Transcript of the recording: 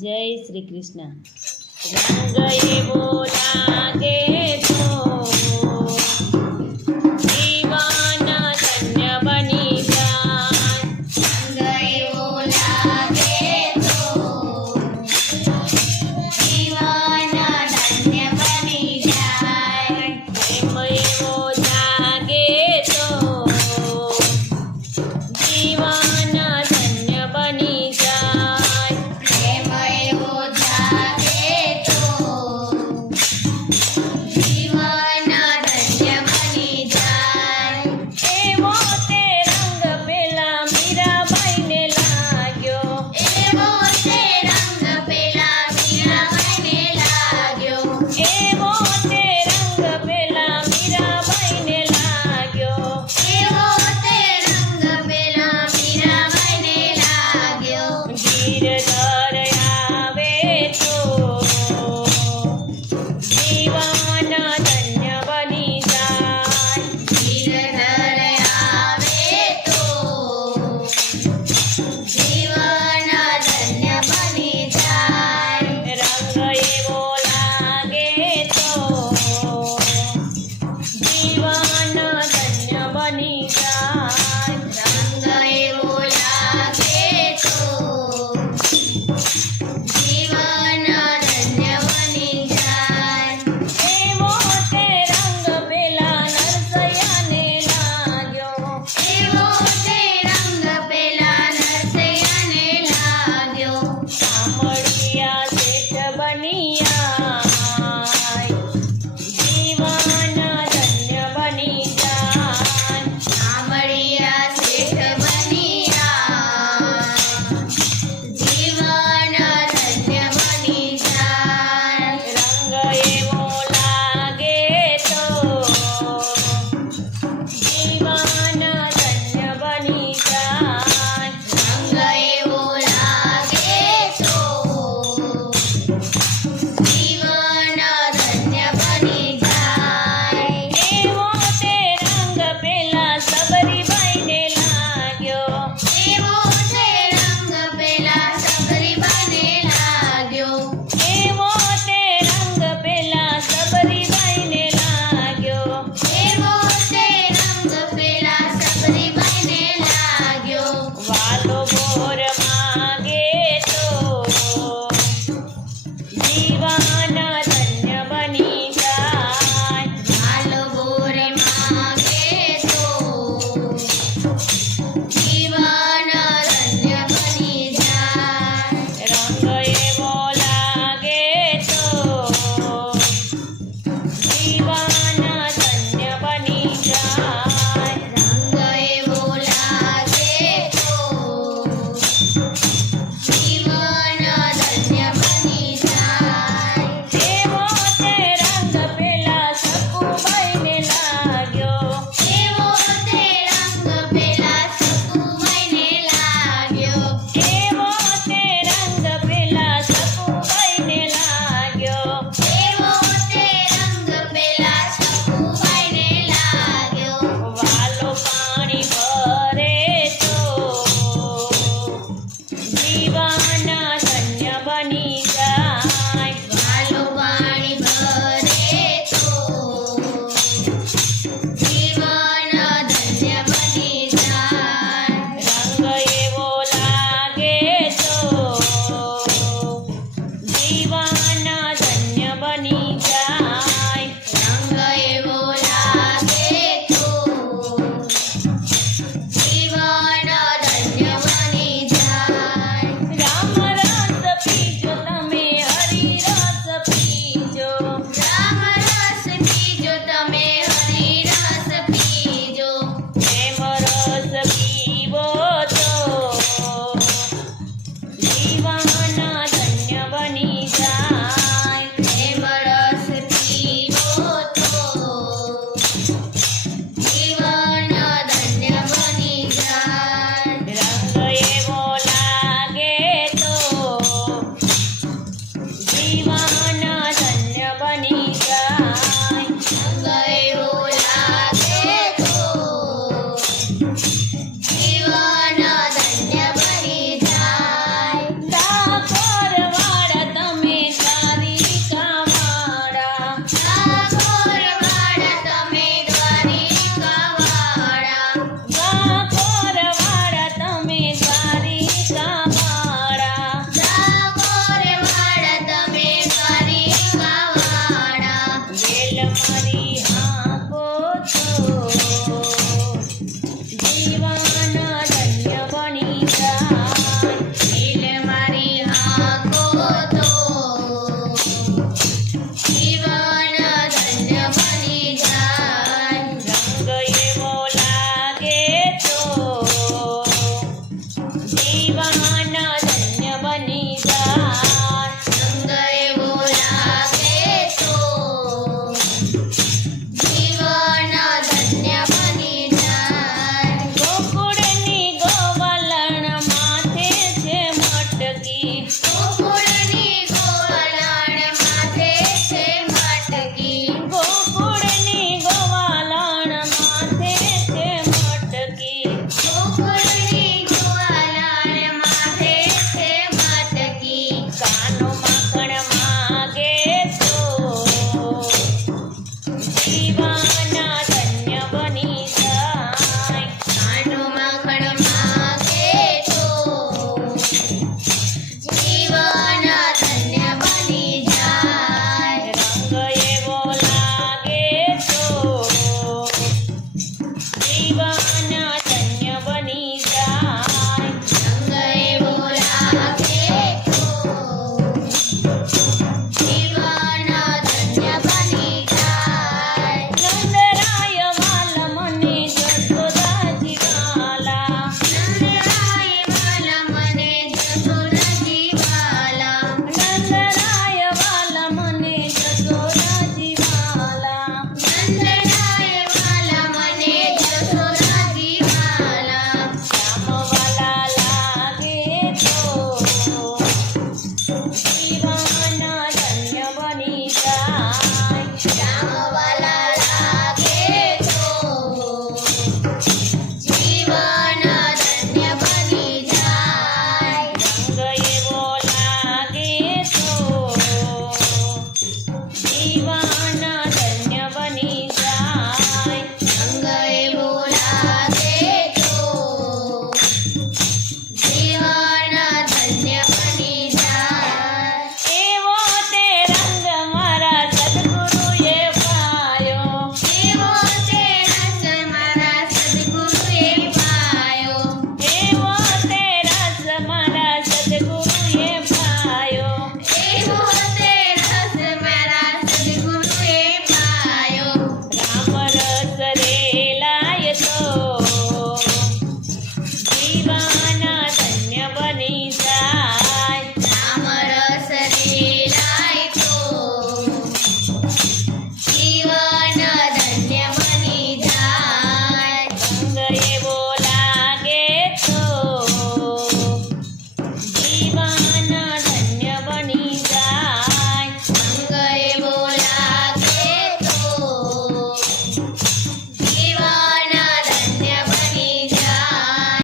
જય શ્રી કૃષ્ણ. રંગ એવો લાગે તો જીવન ધન્ય બની જાય. રંગ એવો લાગે તો જીવન ધન્ય બની જાય. પ્રેમ એવો લાગે તો જીવન ધન્ય બની જાય. પ્રેમ એવો જાગે તો જીવન ધન્ય બની જાય. એવો તે રંગ પેલા મીરાબાઈને લાગ્યો. એવો તે રંગ પેલા મીરાબાઈને લાગ્યો. એવો તે રંગ પેલા મીરાબાઈને લાગ્યો. એવો તે રંગ પેલા મીરાબાઈને લાગ્યો. ગીરધર આવે તો જીવન ધન્ય બની જાય. ગીરધર આવે તો જીવન ધન્ય બની જાય. રંગ એવો લાગે તો જીવન ધન્ય બની જાય. રંગ એવો લાગે તો જીવન ધન્ય બની જાય. એવો તે રંગ પેલા નરસૈયાને લાગ્યો. એવો તે રંગ પેલા નરસૈયાને લાગ્યો. સાંભળ્યા શેઠ બનિયા જીવન ધન્ય બની જાય. સાંભળ્યા શેઠ બનિયા જીવન ધન્ય બની જાય. રંગ એવો લાગે તો જીવન ધન્ય બની જાય. રંગ એવો લાગે તો આંખો